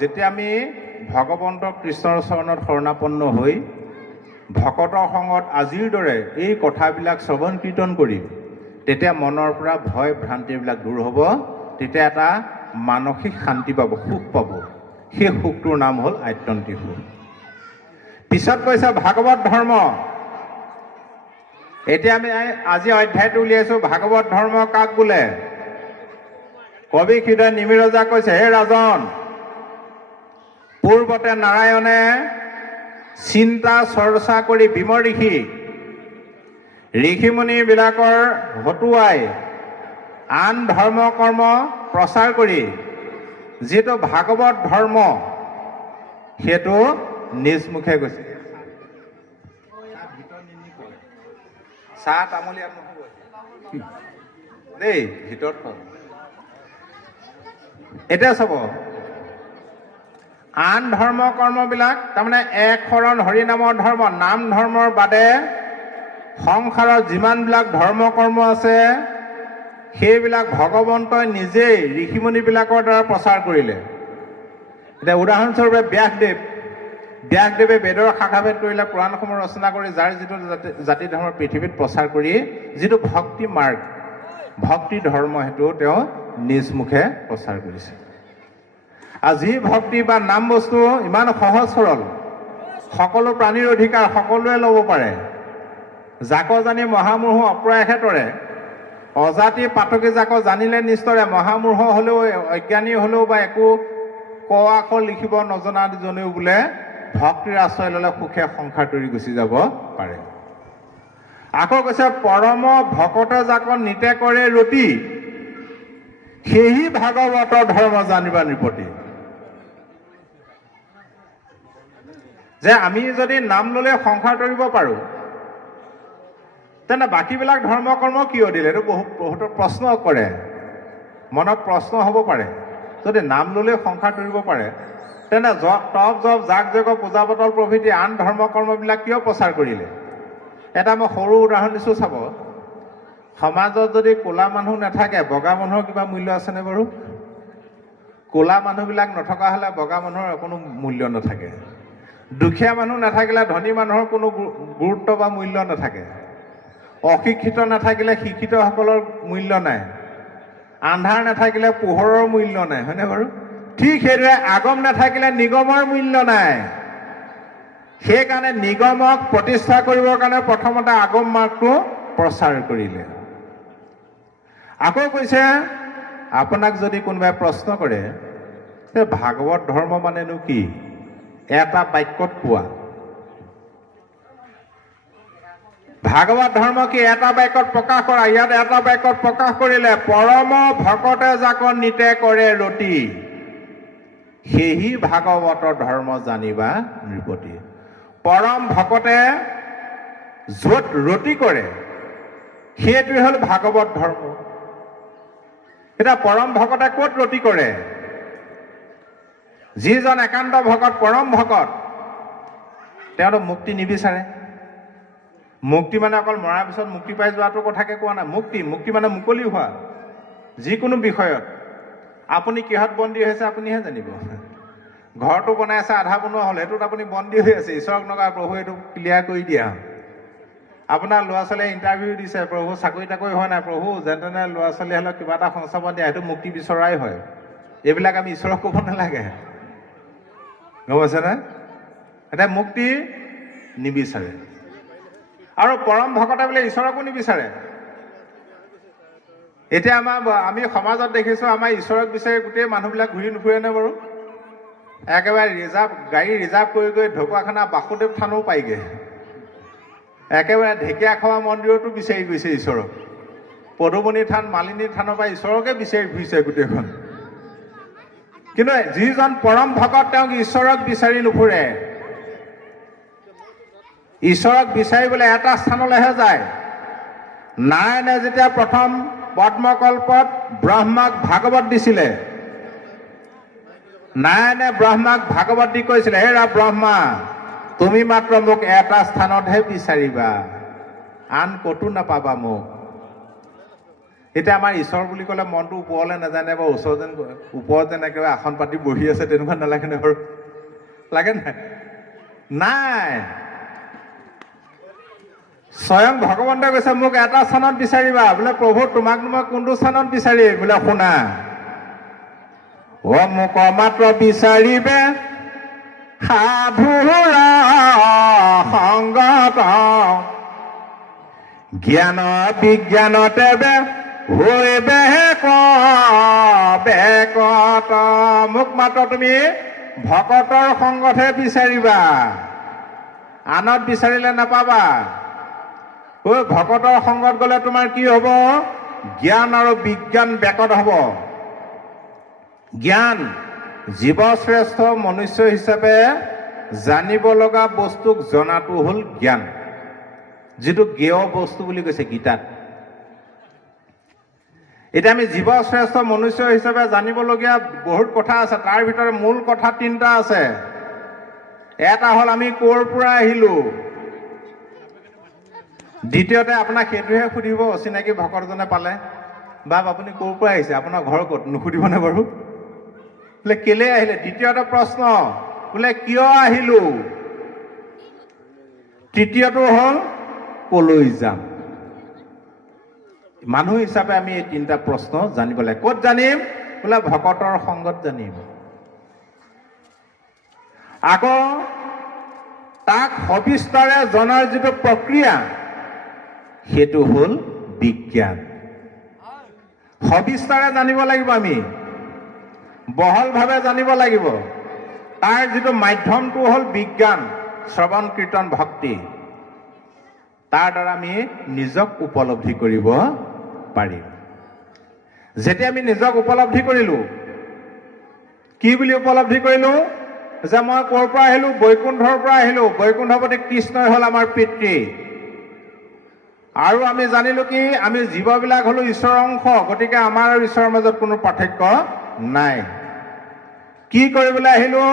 যেতিয়া আমি ভগৱন্ত কৃষ্ণৰ চৰণত শৰণাপন্ন হৈ ভকতৰ সংগত আজিৰ দৰে এই কথাবিলাক শ্ৰৱণ কীৰ্তন কৰিম, তেতিয়া মনৰ পৰা ভয় ভ্ৰান্তিবিলাক দূৰ হ'ব, তেতিয়া এটা মানসিক শান্তি পাব, সুখ পাব। সেই সুখটোৰ নাম হ'ল আত্যন্তিক সুখ। পিছত কৈছে ভাগৱত ধৰ্ম। এতিয়া আমি আজি অধ্যায়টো উলিয়াইছো, ভাগৱত ধৰ্ম কাক বোলে? কবি হৃদয় নিমিৰজা কৈছে, হে ৰাজন, পূৰ্বতে নাৰায়ণে চিন্তা চৰ্চা কৰি বিমৰ্ষি ঋষিমুনিবিলাকৰ হতুৱাই আন ধৰ্ম কৰ্ম প্ৰচাৰ কৰি যিটো ভাগৱত ধৰ্ম সেইটো নিজ মুখে গৈছে। চাহ তামোল ইয়াত নহ'ব দেই, ভিতৰত। এতিয়া চাব, আন ধৰ্ম কৰ্মবিলাক তাৰমানে এক শৰণ হৰি নামৰ ধৰ্ম, নাম ধৰ্মৰ বাদে সংসাৰত যিমানবিলাক ধৰ্ম কৰ্ম আছে সেইবিলাক ভগৱন্তই নিজেই ঋষিমুনিবিলাকৰ দ্বাৰা প্ৰচাৰ কৰিলে। এতিয়া উদাহৰণস্বৰূপে ব্যাসদেৱে বেদৰ শাখাভেদ কৰিলে, পুৰাণসমূহ ৰচনা কৰি যাৰ যিটো জাতি ধৰ্ম পৃথিৱীত প্ৰচাৰ কৰি যিটো ভক্তি মাৰ্গ, ভক্তি ধৰ্ম, সেইটো তেওঁ নিজ মুখে প্ৰচাৰ কৰিছে। আৰু যি ভক্তি বা নাম বস্তু ইমান সহজ সৰল, সকলো প্ৰাণীৰ অধিকাৰ, সকলোৱে ল'ব পাৰে, যাক জানি মহামূঢ় অপ্ৰয়াসে তৰে, অজাতি পাতকী যাক জানিলে নিস্তৰে, মহামূঢ় হ'লেও অজ্ঞানী হ'লেও বা একো ক আখৰ লিখিব নজনা জনেও বোলে ভক্তিৰ আশ্ৰয় ল'লে সুখে সংসাৰ তৰি গুচি যাব পাৰে। আকৌ কৈছে পৰম ভকত যাক নিতে কৰে ৰতি, সেহি ভাগৱতৰ ধৰ্ম জানিবা নৃপতি। যে আমি যদি নাম ল'লে সংসাৰ তৰিব পাৰোঁ, তেনে বাকীবিলাক ধৰ্ম কৰ্ম কিয় দিলে? এইটো বহুতো প্ৰশ্ন কৰে, মনত প্ৰশ্ন হ'ব পাৰে। যদি নাম ল'লে সংসাৰ তৰিব পাৰে, তেনে তপ জপ জাক যজ্ঞ পূজা পাতল প্ৰভৃতি আন ধৰ্ম কৰ্মবিলাক কিয় প্ৰচাৰ কৰিলে? এটা মই সৰু উদাহৰণ দিছোঁ, চাব। সমাজত যদি ক'লা মানুহ নাথাকে, বগা মানুহৰ কিবা মূল্য আছেনে বাৰু? ক'লা মানুহবিলাক নথকা হ'লে বগা মানুহৰ কোনো মূল্য নাথাকে। দুখীয়া মানুহ নাথাকিলে ধনী মানুহৰ কোনো গুৰুত্ব বা মূল্য নাথাকে। অশিক্ষিত নাথাকিলে শিক্ষিতসকলৰ মূল্য নাই। আন্ধাৰ নাথাকিলে পোহৰৰ মূল্য নাই, হয়নে বাৰু? ঠিক সেইদৰে আগম নাথাকিলে নিগমৰ মূল্য নাই। সেইকাৰণে নিগমক প্ৰতিষ্ঠা কৰিবৰ কাৰণে প্ৰথমতে আগম মাৰ্গটো প্ৰচাৰ কৰিলে। আকৌ কৈছে, আপোনাক যদি কোনোবাই প্ৰশ্ন কৰে যে ভাগৱত ধৰ্ম মানেনো কি, এটা বাক্যত কোৱা। ভাগৱত ধৰ্ম কি এটা বাক্যত প্ৰকাশ কৰা। ইয়াত এটা বাক্যত প্ৰকাশ কৰিলে, পৰম ভকতে যাক নিতে কৰে ৰতি, সেহি ভাগৱতৰ ধৰ্ম জানিবা নৃপতি। পৰম ভকতে য'ত ৰতি কৰে সেইটোৱে হ'ল ভাগৱত ধৰ্ম। এতিয়া পৰম ভকতে ক'ত ৰতি কৰে? যিজন একান্ত ভকত, পৰম ভকত, তেওঁতো মুক্তি নিবিচাৰে। মুক্তি মানে অকল মৰাৰ পিছত মুক্তি পাই যোৱাটোৰ কথাকে কোৱা নাই। মুক্তি মানে মুকলি হোৱা। যিকোনো বিষয়ত আপুনি কিহত বন্দী হৈছে আপুনিহে জানিব। ঘৰটো বনাই আছে, আধা বনোৱা হ'ল, সেইটোত আপুনি বন্দী হৈ আছে। ঈশ্বৰক নকয়, প্ৰভু এইটো ক্লিয়াৰ কৰি দিয়া। আপোনাৰ ল'ৰা ছোৱালীয়ে ইণ্টাৰভিউ দিছে, প্ৰভু চাকৰি তাকৰি হোৱা নাই, প্ৰভু যেনে তেনে ল'ৰা ছোৱালী হ'লেও কিবা এটা সংস্থাপন দিয়া, সেইটো মুক্তি বিচৰাই হয়। এইবিলাক আমি ঈশ্বৰক ক'ব নালাগে, গম পাইছেনে? এতিয়া মুক্তি নিবিচাৰে। আৰু পৰম ভকতে বোলে ঈশ্বৰকো নিবিচাৰে। এতিয়া আমি সমাজত দেখিছোঁ, আমাৰ ঈশ্বৰক বিচাৰি গোটেই মানুহবিলাক ঘূৰি নুফুৰেনে বাৰু? একেবাৰে গাড়ী ৰিজাৰ্ভ কৰি ঢকুৱাখানা বাসুদেৱ থানো পাইগে। একেবাৰে ঢেকীয়াখোৱা মন্দিৰতো বিচাৰি গৈছে ঈশ্বৰক। পদুমণি থান, মালিনী থানৰ পৰা ঈশ্বৰকে বিচাৰি ফুৰিছে গোটেইখন। কিন্তু যিজন পৰম ভকত তেওঁক ঈশ্বৰক বিচাৰি নুফুৰে। ঈশ্বৰক বিচাৰিবলৈ এটা স্থানলৈহে যায়। নাৰায়ণে যেতিয়া প্ৰথম পদ্মকল্পত ব্ৰহ্মাক ভাগৱত দিছিলে, নাৰায়ণে ব্ৰহ্মাক ভাগৱত দি কৈছিলে, হেৰা ব্ৰহ্মা, তুমি মাত্ৰ মোক এটা স্থানতহে বিচাৰিবা, আন ক'তো নাপাবা মোক। এতিয়া আমাৰ ঈশ্বৰ বুলি ক'লে মনটো ওপৰলৈ নাজানে বা ওপৰত যেন একেবাৰে আসন পাতি বহি আছে তেনেকুৱা নালাগে নে বাৰু? লাগে নাই? নাই, স্বয়ং ভগৱন্তই কৈছে মোক এটা স্থানত বিচাৰিবা। বোলে প্ৰভু তোমাক মই কোনটো স্থানত বিচাৰিম? বোলে শুনা, মোক মাত্ৰ বিচাৰিবে সাধুৰ সংগত, জ্ঞান বিজ্ঞানতে হৈবে বেকত। মোক মাত্ৰ তুমি ভকতৰ সংগতহে বিচাৰিবা, আনত বিচাৰিলে নাপাবা। ভকতৰ সংগত গ'লে তোমাৰ কি হ'ব? জ্ঞান আৰু বিজ্ঞান বেকত হ'ব। জ্ঞান, জীৱশ্ৰেষ্ঠ মনুষ্য হিচাপে জানিব লগা বস্তুক জনাটো হ'ল জ্ঞান, যিটো জ্ঞেয় বস্তু বুলি কৈছে গীতাত। এতিয়া আমি জীৱশ্ৰেষ্ঠ মনুষ্য হিচাপে জানিবলগীয়া বহুত কথা আছে। তাৰ ভিতৰত মূল কথা 3টা আছে। এটা হ'ল আমি ক'ৰ পৰা আহিলো। দ্বিতীয়তে আপোনাক সেইটোহে সুধিব অচিনাকি ভকতজনে পালে, বাপ আপুনি ক'ৰ পৰা আহিছে, আপোনাৰ ঘৰ ক'ত, নুসুধিবনে বাৰু? বোলে কেলে আহিলে? দ্বিতীয়টো প্ৰশ্ন বোলে কিয় আহিলো। তৃতীয়টো হ'ল কলৈ যাম। মানুহ হিচাপে আমি এই 3টা প্ৰশ্ন জানিব লাগে। ক'ত জানিম? বোলে ভকতৰ সংগত জানিম। আকৌ তাক সবিস্তাৰে জনাৰ যিটো প্ৰক্ৰিয়া, সেইটো হ'ল বিজ্ঞান। সবিস্তাৰে জানিব লাগিব, আমি বহলভাৱে জানিব লাগিব। তাৰ যিটো মাধ্যমটো হ'ল বিজ্ঞান, শ্ৰৱণ কীৰ্তন ভক্তি। তাৰ দ্বাৰা আমি নিজক উপলব্ধি কৰিব পাৰিম। যেতিয়া আমি নিজক উপলব্ধি কৰিলো, কি বুলি উপলব্ধি কৰিলো? যে মই ক'ৰ পৰা আহিলো? বৈকুণ্ঠৰ পৰা আহিলো। বৈকুণ্ঠপতি কৃষ্ণই হ'ল আমাৰ পিতৃ। আৰু আমি জানিলো কি? আমি জীৱবিলাক হলো ঈশ্বৰৰ অংশ, গতিকে আমাৰ আৰু ঈশ্বৰৰ মাজত কোনো পাৰ্থক্য নাই। কি কৰিবলৈ আহিলো?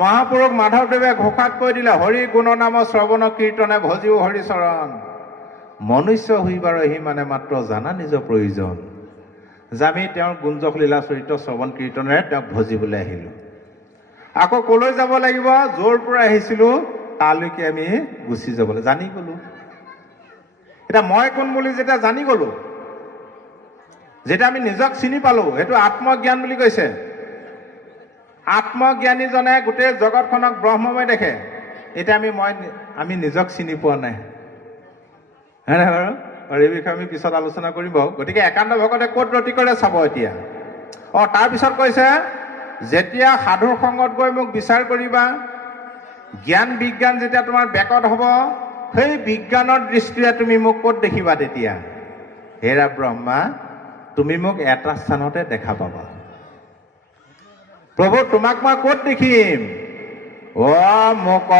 মহাপুৰুষ মাধৱদেৱে ঘোষাত কৈ দিলে, হৰি গুণ নাম শ্ৰৱণ কীৰ্তনে ভজিও হৰি চৰণ। মনুষ্য হৈবাৰ আহি মানে মাত্ৰ জানা নিজৰ প্ৰয়োজন। যে আমি তেওঁৰ গুঞ্জক লীলা চৰিত্ৰ শ্ৰৱণ কীৰ্তনেৰে তেওঁক ভজিবলৈ আহিলো। আকৌ কলৈ যাব লাগিব? য'ৰ পৰা আহিছিলো তালৈকে আমি গুচি যাবলৈ জানি গলো। এতিয়া মই কোন বুলি যেতিয়া জানি গলো, যেতিয়া আমি নিজক চিনি পালো, সেইটো আত্মজ্ঞান বুলি কৈছে। আত্মজ্ঞানীজনে গোটেই জগতখনক ব্ৰহ্মময় দেখে। এতিয়া আমি নিজক চিনি পোৱা নাই, হয়নে বাৰু? এই বিষয়ে আমি পিছত আলোচনা কৰিম। গতিকে একান্ত ভকতে ক'ত ৰতি কৰে চাব এতিয়া। তাৰপিছত কৈছে, যেতিয়া সাধুৰ সংগত গৈ মোক বিচাৰ কৰিবা, জ্ঞান বিজ্ঞান যেতিয়া তোমাৰ বেকত হ'ব, সেই বিজ্ঞানৰ দৃষ্টিৰে তুমি মোক ক'ত দেখিবা? তেতিয়া হেৰা ব্ৰহ্মা, তুমি মোক এটা স্থানতে দেখা পাবা। প্ৰভু তোমাক মই ক'ত দেখিম? মোক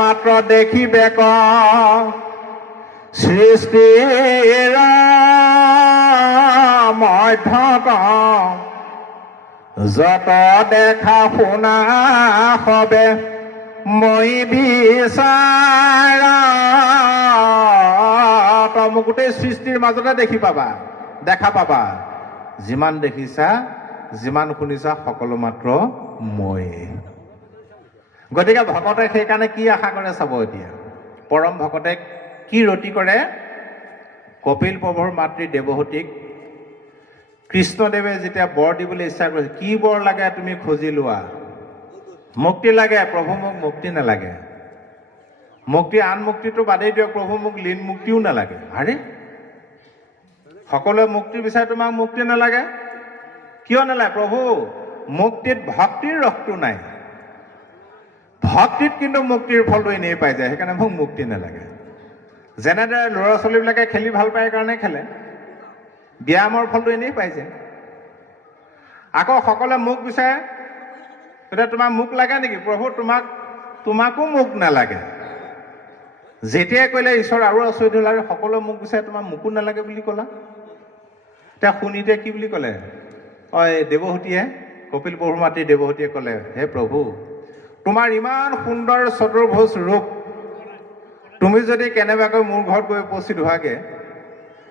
মাত্ৰ দেখিবে সৃষ্টিৰ মধ্যত, যত দেখা শুনা হবে মই বিচাৰা। মোক গোটেই সৃষ্টিৰ মাজতে দেখা পাবা। যিমান দেখিছা, যিমান শুনিছা, সকলো মাত্ৰ মই। গতিকে ভকতে সেইকাৰণে কি আশা কৰে চাব এতিয়া। পৰম ভকতে কি ৰতি কৰে? কপিল প্ৰভুৰ মাতৃ দেৱহতীক কৃষ্ণদেৱে যেতিয়া বৰ দিবলৈ ইচ্ছা কৰিছে, কি বৰ লাগে তুমি খুজি লোৱা। মুক্তি লাগে। প্ৰভু মোক মুক্তি নালাগে। মুক্তি, আন মুক্তিটো বাদেই দিয়ক, প্ৰভু মোক লীন মুক্তিও নালাগে। আৰে, সকলোৱে মুক্তি বিচাৰে, তোমাক মুক্তি নালাগে? কিয় নালাগে? প্ৰভু মুক্তিত ভক্তিৰ ৰসটো নাই। ভক্তিত কিন্তু মুক্তিৰ ফলটো এনেই পাই যায়, সেইকাৰণে মোক মুক্তি নালাগে। যেনেদৰে ল'ৰা ছোৱালীবিলাকে খেলি ভাল পায় কাৰণে খেলে, ব্যায়ামৰ ফলটো এনেই পাই যায়। আকৌ সকলোৱে মোক বিচাৰে, তেতিয়া তোমাক মোক লাগে নেকি? প্ৰভু তোমাকো মোক নালাগে। যেতিয়াই কৈলে ঈশ্বৰ আৰু আচৰিত হ'ল, আৰু সকলোৱে মোক বিচাৰে, তোমাৰ মোকো নালাগে বুলি ক'লা। এতিয়া শুনিতে কি বুলি ক'লে? দেৱহতীয়ে, কপিল প্ৰভুৰ মাতৃ দেৱহতীয়ে ক'লে, হে প্ৰভু, তোমাৰ ইমান সুন্দৰ চতুৰ্ভুজ ৰূপ, তুমি যদি কেনেবাকৈ মোৰ ঘৰত গৈ উপস্থিত হোৱাগে,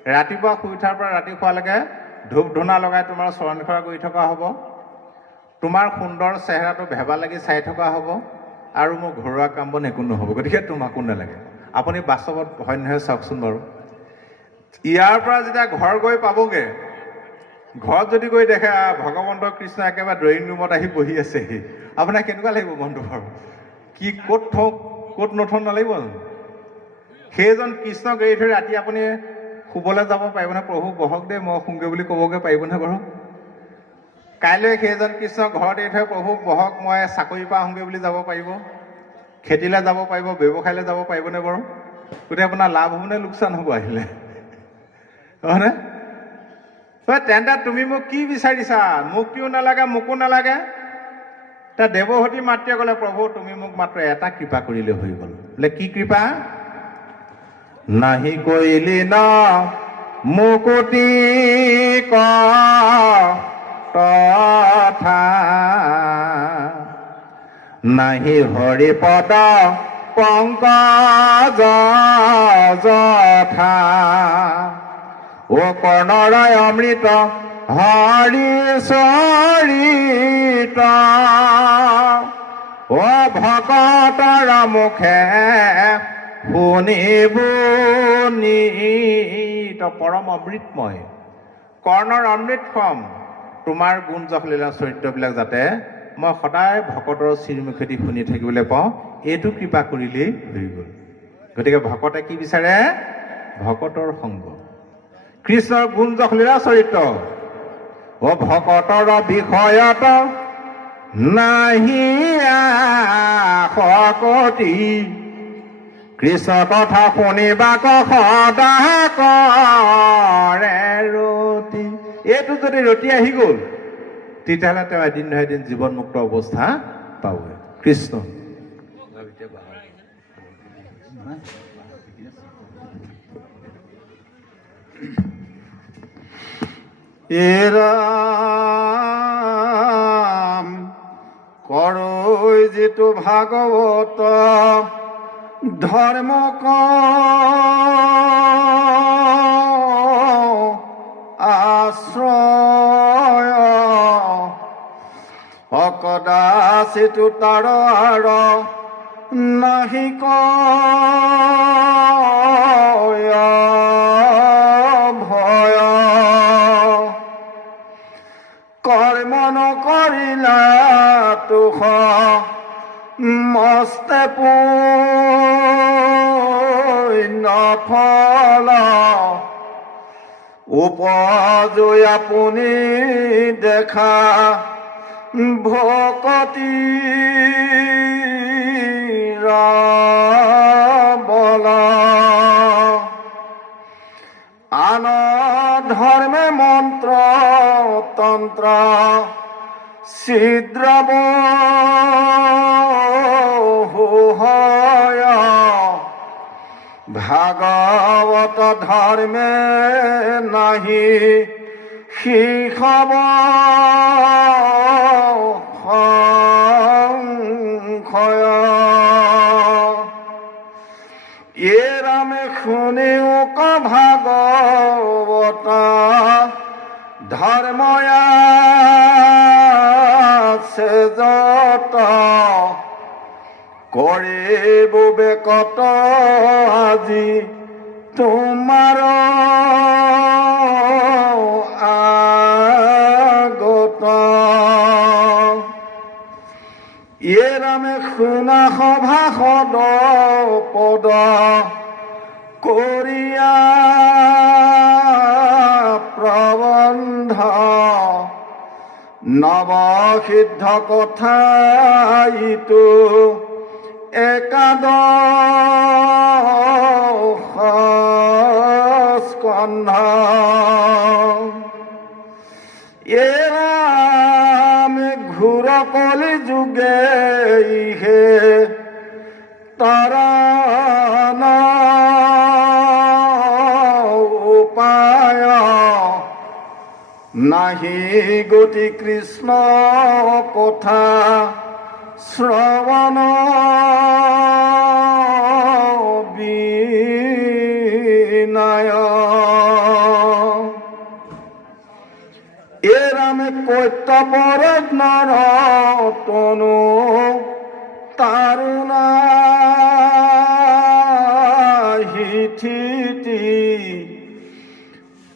ৰাতিপুৱা শুই উঠাৰ পৰা ৰাতি শোৱালৈকে ধূপ ধূনা লগাই তোমাৰ চৰণ সেৱা কৰি থকা হ'ব। তোমাৰ সুন্দৰ চেহেৰাটো ভেবা লাগি চাই থকা হ'ব আৰু মোৰ ঘৰুৱা কাম বন একো নহ'ব। গতিকে তোমাকো নালাগে। আপুনি বাস্তৱত হয় নহয় চাওকচোন বাৰু। ইয়াৰ পৰা যেতিয়া ঘৰ গৈ পাবগৈ, ঘৰত যদি গৈ দেখে ভগৱন্ত কৃষ্ণ একেবাৰে ড্ৰয়িং ৰুমত আহি বহি আছেহি, আপোনাৰ কেনেকুৱা লাগিব মনটো বাৰু? কি ক'ত থওঁ ক'ত নথওঁ নালাগিব জানো? সেইজন কৃষ্ণক এৰি থৈ ৰাতি আপুনি শুবলৈ যাব পাৰিবনে? প্ৰভু বহক দেই মই শুংগে বুলি ক'বগৈ পাৰিবনে বাৰু? কাইলৈ সেইজন কৃষ্ণক ঘৰত এৰি থৈ প্ৰভু বহক মই চাকৰিৰ পৰা আহোঁগৈ বুলি যাব পাৰিব? খেতিলৈ যাব পাৰিব? ব্যৱসায়লৈ যাব পাৰিবনে বাৰু? গতিকে আপোনাৰ লাভ হ'বনে লোকচান হ'ব আহিলে? হয়নে? তেন্তে তুমি মোক কি বিচাৰিছা? মুক্তিও নালাগে মোকো নালাগে। দেৱহতী মাতৃয়ে ক'লে প্ৰভু তুমি মোক মাত্ৰ এটা কৃপা কৰিলে হৈ গ'ল। বোলে কি কৃপা? নাহি কৰিলি ন মুকুতি তথা নাহি হৰি পদ পংকজ যথা ও কৰ্ণৰয় অমৃত হৰি চৰিত ও ভকতৰ মুখে শুনিব নীত। পৰম অমৃতময় কৰ্ণৰ অমৃত সম তোমাৰ গুণ যশ লীলা চৰিত্ৰবিলাক যাতে মই সদায় ভকতৰ চিৰিমুখেদি শুনি থাকিবলৈ পাওঁ, এইটো কৃপা কৰিলেই হৈ গ'ল। গতিকে ভকতে কি বিচাৰে? ভকতৰ সংগ, কৃষ্ণৰ গুণ যশ লীলা চৰিত্ৰ। ও ভকতৰ বিষয়ত নাহি শকতি কৃষ্ণ কথা শুনিবাক সদা কৰে ৰতি। এইটো যদি ৰতি আহি গ'ল তেতিয়াহ'লে তেওঁ এদিন নহয় এদিন জীৱনমুক্ত অৱস্থা পাবই। কৃষ্ণ এৰাম কৰৈ যিটো ভাগৱত ধৰ্ম আশ্ৰয় অকদাচিতো তাৰ নাহি ভয় কৰ্ম নকৰিলা তুষ মস্তে নফল উপজয় আপুনি দেখা ভকতি বল আন ধৰ্মে মন্ত্ৰ তন্ত্ৰ ছিদ্ৰব হয় ভাগৱত ধৰ্মে নাহি শিখব সংশয়। এৰামে শুনিও ক ভাগৱত ধৰ্ময়া যত কৰিব বেকত আজি তোমাৰ আগত। এৰামে শুনা সভা সদ পদ কৰিয়া প্ৰবন্ধ নৱসিদ্ধ কথা ইটো একাদশ স্কন্ধ। এৰামে ঘূৰ কলি যুগে হে তৰণ উপায় নাহি গতি কৃষ্ণ কথা শ্ৰৱণ বিনয়।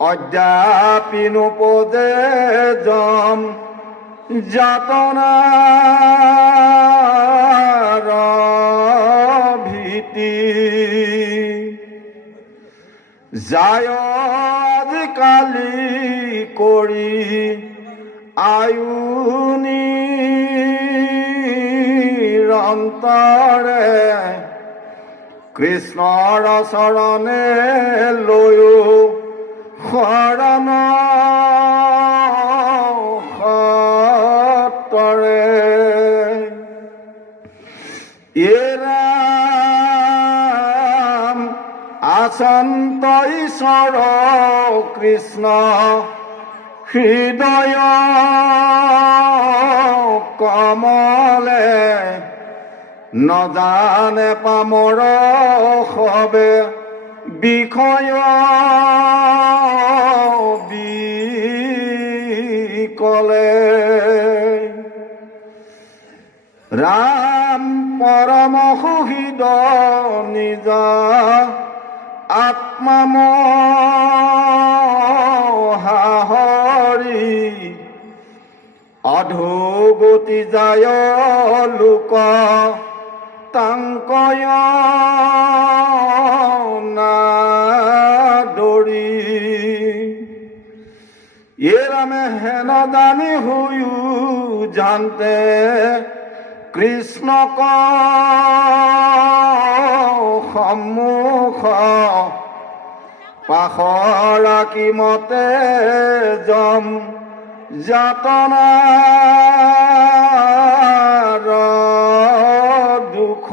অদ্যাপিনো পদে যম যাতনাৰ ভীতি যায় আজিকালি কৰি আয়ুনিৰন্তৰে কৃষ্ণৰ চৰণে লৈও শৰণ সতৰে এৰাম আচন্ত ঈশ্বৰ কৃষ্ণ হৃদয় কমলে নজানে পামৰ সবে বিষয় বিকলে ৰাম পৰম সুহৃদ নিজা আত্মামহাহৰি অধোগতি যায় লোক তাংকয় নাদৰি এৰামে হেন জানি হৈও জানতে কৃষ্ণক সন্মুখ পাখৰাকী মতে যম যাতনাৰ দুখ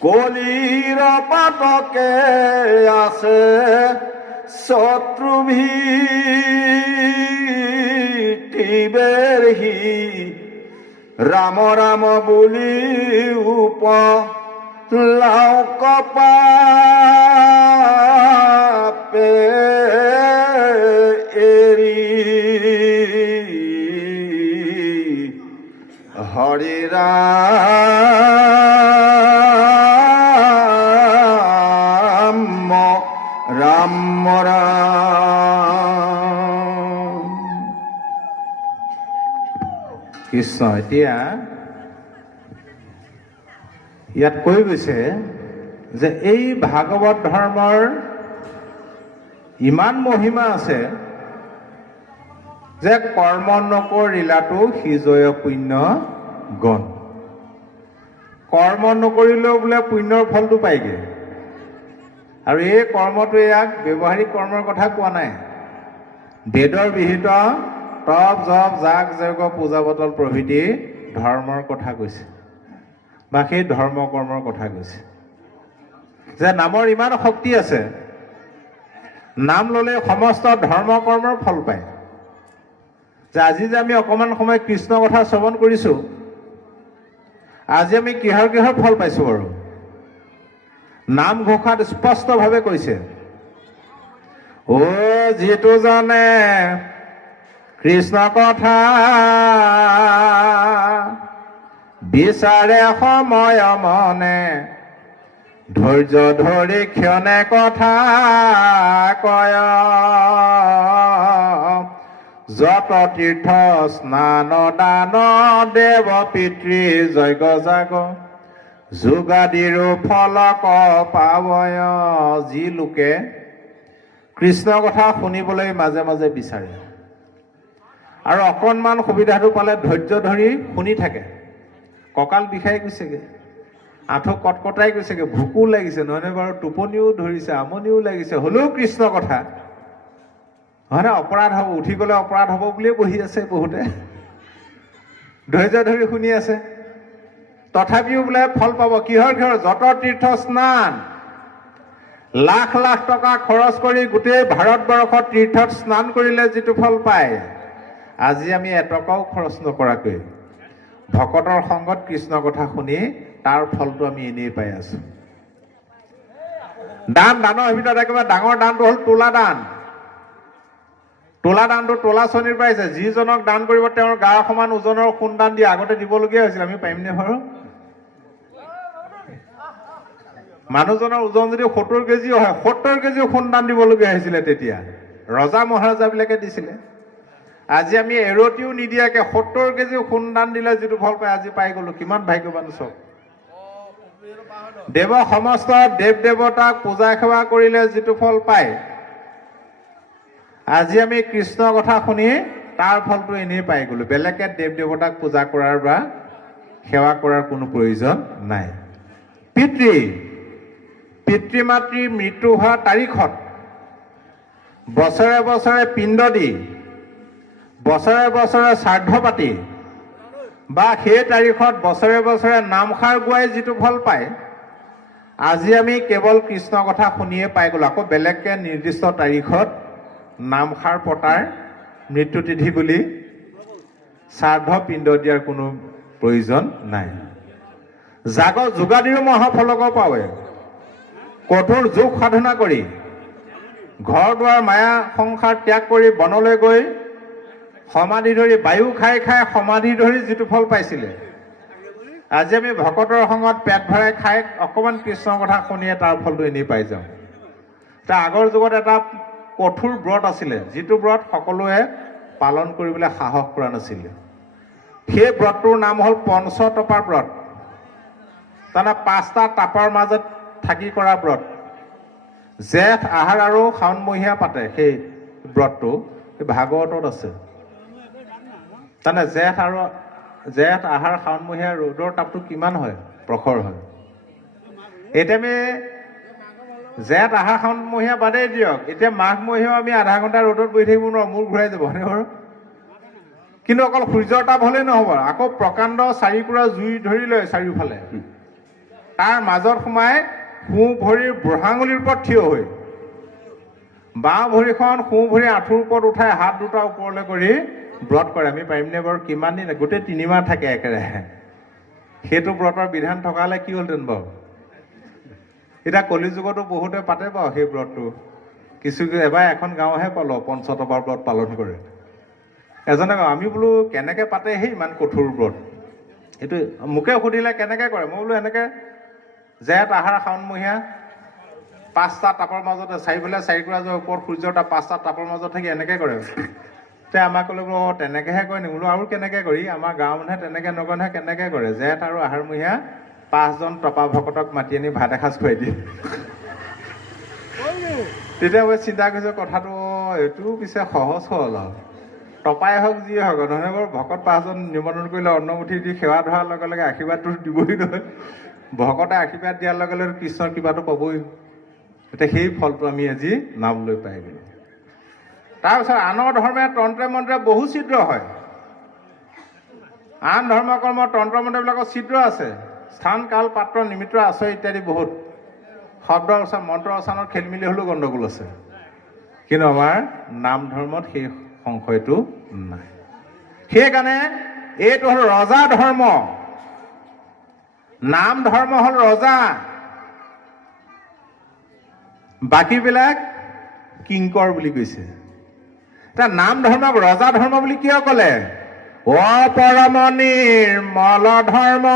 কলিৰ পাতকে আছে শত্ৰু ভীতিবেৰহি ৰাম ৰাম বুলি উপলাওক পাপে এৰি হৰি ৰাম ৰাম ৰাম কৃষ্ণ এতিয়া ইয়াত কৈ গৈছে যে এই ভাগৱত ধৰ্মৰ ইমান মহিমা আছে যে কৰ্ম নকৰিলাতো সিজয় পুণ্য গণ। কৰ্ম নকৰিলেও বোলে পুণ্যৰ ফলটো পায়গে। আৰু এই কৰ্মটো ইয়াক ব্যৱহাৰিক কৰ্মৰ কথা কোৱা নাই, বেদৰ বিহিত তপ জপ যাগ যজ্ঞ পূজা বটল প্ৰভৃতি ধৰ্মৰ কথা কৈছে, বা সেই ধৰ্ম কৰ্মৰ কথা কৈছে। যে নামৰ ইমান শক্তি আছে, নাম ল'লে সমস্ত ধৰ্ম কৰ্মৰ ফল পায়। যে আজি যে আমি অকণমান সময় কৃষ্ণ কথা শ্ৰৱণ কৰিছোঁ, আজি আমি কিহৰ কিহৰ ফল পাইছোঁ বাৰু? নামঘোষাত স্পষ্টভাৱে কৈছে, অ যিটো জানে কৃষ্ণ কথা বিচাৰে সময় মনে, ধৈৰ্য ধৰি ক্ষণে কথা কয়, যত তীৰ্থ স্নান দান দেৱ পিতৃ যজ্ঞ যাগ যোগাদিৰো ফলক পাবয়। যি লোকে কৃষ্ণ কথা শুনিবলৈ মাজে মাজে বিচাৰে আৰু অকণমান সুবিধাটো পালে ধৈৰ্য ধৰি শুনি থাকে, কঁকাল বিষাই গৈছেগে, আঁঠু কটকটাই গৈছেগে, ভোকো লাগিছে, নহয়নে বাৰু? টোপনিও ধৰিছে, আমনিও লাগিছে, হ'লেও কৃষ্ণ কথা হয়নে? অপৰাধ হ'ব, উঠি গ'লে অপৰাধ হ'ব বুলিয়ে বহি আছে বহুতে, ধৈৰ্য ধৰি শুনি আছে। তথাপিও বোলে ফল পাব। কিহৰ কিহৰ? যত তীৰ্থ স্নান, লাখ লাখ টকা খৰচ কৰি গোটেই ভাৰতবৰ্ষত তীৰ্থত স্নান কৰিলে যিটো ফল পায়, আজি আমি এটকাও খৰচ নকৰাকৈ ভকতৰ সংগত কৃষ্ণ কথা শুনি তাৰ ফলটো আমি এনেই পাই আছো। দানৰ ভিতৰত একেবাৰে ডাঙৰ দানটো হ'ল তোলা দান। তোলা দানটো তোলা শ্ৰেণীৰ পৰা আহিছে। যিজনক দান কৰিব তেওঁৰ গা সমান ওজনৰ সোণ দান দিয়ে। আগতে দিবলগীয়া হৈছিল, আমি পাৰিমনে বাৰু? মানুহজনৰ ওজন যদি 70 কেজিও হয় 70 কেজিও সোণদান দিবলগীয়া হৈছিলে তেতিয়া ৰজা মহাৰাজাবিলাকে দিছিলে আজি আমি এৰতিও নিদিয়াকে 70 কেজি সোণদান দিলে যিটো ফল পাই আজি পাই গলো কিমান ভাগ্যৱান চব দেৱ সমস্ত দেৱ দেৱতাক পূজা সেৱা কৰিলে যিটো ফল পায় আজি আমি কৃষ্ণৰ কথা শুনি তাৰ ফলটো এনেই পাই গলো বেলেগে দেৱ দেৱতাক পূজা কৰাৰ বা সেৱা কৰাৰ কোনো প্ৰয়োজন নাই পিতৃ মাতৃ মৃত্যু হোৱা তাৰিখত বছৰে বছৰে পিণ্ড দি বছৰে বছৰে শ্ৰাদ্ধ পাতি বা সেই তাৰিখত বছৰে বছৰে নামষাৰ গোৱাই যিটো ফল পায় আজি আমি কেৱল কৃষ্ণৰ কথা শুনিয়ে পাই গলো আকৌ বেলেগকে নিৰ্দিষ্ট তাৰিখত নামষাৰ পতাৰ মৃত্যু তিথি বুলি শ্ৰাদ্ধ পিণ্ড দিয়াৰ কোনো প্ৰয়োজন নাই যোগাদিৰো মহাফলক পাৱে কঠোৰ যোগ সাধনা কৰি ঘৰ দুৱাৰ মায়া সংসাৰ ত্যাগ কৰি বনলৈ গৈ সমাধি ধৰি বায়ু খাই খাই সমাধি ধৰি যিটো ফল পাইছিলে আজি আমি ভকতৰ সংগত পেট ভৰাই খাই অকণমান কৃষ্ণৰ কথা শুনিয়ে তাৰ ফলটো এনেই পাই যাওঁ তাৰ আগৰ যুগত এটা কঠোৰ ব্ৰত আছিলে যিটো ব্ৰত সকলোৱে পালন কৰিবলৈ সাহস কৰা নাছিলে সেই ব্ৰতটোৰ নাম হ'ল পঞ্চতপাৰ ব্ৰত তাৰমানে 5টা তাপৰ মাজত থাকি কৰা ব্ৰত জেঠ আহাৰ আৰু শাওণমহীয়া পাতে সেই ব্ৰতটো ভাগৱতত আছে তাৰমানে জেঠ আহাৰ শাওণমহীয়া ৰ'দৰ তাপটো কিমান হয় প্ৰখৰ হয় এতিয়া আমি জেঠ আহাৰ শাওণমহীয়া বাদেই দিয়ক এতিয়া মাঘমহীয়াও আমি আধা ঘণ্টা ৰ'দত বহি থাকিব নোৱাৰোঁ মূৰ ঘূৰাই যাব হয়নে বাৰু কিন্তু অকল সূৰ্যৰ তাপ হ'লেই নহ'ব আকৌ প্ৰকাণ্ড চাৰিকুৰা জুই ধৰি লয় চাৰিওফালে তাৰ মাজত সোমাই সোঁ ভৰিৰ বুঢ়াঙুলিৰ ওপৰত থিয় হৈ বাওঁ ভৰিখন সোঁ ভৰি আঁঠুৰ ওপৰত উঠাই হাত দুটা ওপৰলৈ কৰি ব্ৰত কৰে আমি পাৰিমনে বাৰু কিমান দিন গোটেই 3 মাহ থাকে একেৰাহে সেইটো ব্ৰতৰ বিধান থকা হ'লে কি হ'লহেঁতেন বাৰু এতিয়া কলিযুগতো বহুতে পাতে বাৰু সেই ব্ৰতটো কিছু এবাৰ এখন গাঁৱহে পালো পঞ্চতপাৰ ব্ৰত পালন কৰে এজনে আমি বোলো কেনেকৈ পাতে সেই ইমান কঠোৰ ব্ৰত এইটো মোকে সুধিলে কেনেকৈ কৰে মই বোলো এনেকৈ জেঠ আহাৰ শাওণমহীয়া 5টা তাপৰ মাজতে চাৰিফালে চাৰিকুৰা যোৱাৰ ওপৰত সূৰ্যৰ তাপ 5টা তাপৰ মাজত থাকি এনেকৈ কৰে তে আমাক ক'লে বোলো তেনেকৈহে কয় নি বোলো আৰু কেনেকৈ কৰি আমাৰ গাঁৱৰ মানুহে তেনেকৈ নকয় নহয় কেনেকৈ কৰে জেঠ আৰু আহাৰমহীয়া 5জন তপা ভকতক মাতি আনি ভাত এসাঁজ খুৱাই দিয়ে তেতিয়া মই চিন্তা কৰিছোঁ কথাটো এইটো পিছে সহজ হ'ল আৰু তপাই হওক যিয়ে হওক নহয় বাৰু ভকত 5জন নিমন্ত্ৰণ কৰিলে অন্নমুঠি দি সেৱা ধৰাৰ লগে লগে আশীৰ্বাদটো দিবই নহয় ভকতে আশীৰ্বাদ দিয়াৰ লগে লগে কৃষ্ণৰ কৃপাটো পাবই এতিয়া সেই ফলটো আমি আজি নাম লৈ পাই গ'লোঁ তাৰপিছত আনৰ ধৰ্মে তন্ত্ৰে মন্ত্ৰে বহু ছিদ্ৰ হয় আন ধৰ্ম কৰ্ম তন্ত্ৰ মন্ত্ৰবিলাকৰ ছিদ্ৰ আছে স্থান কাল পাত্ৰ নিমিত্ৰ আশ্ৰয় ইত্যাদি বহুত শব্দ মন্ত্ৰ উচ্চাৰণৰ খেলিমেলি হ'লেও গণ্ডগোল আছে কিন্তু আমাৰ নাম ধৰ্মত সেই সংশয়টো নাই সেইকাৰণে এইটো হ'ল ৰজা ধৰ্ম নাম ধৰ্ম হ'ল ৰজা বাকীবিলাক কিংকৰ বুলি কৈছে এতিয়া নাম ধৰ্মক ৰজা ধৰ্ম বুলি কিয় ক'লে অপৰম নিৰ্মল ধৰ্ম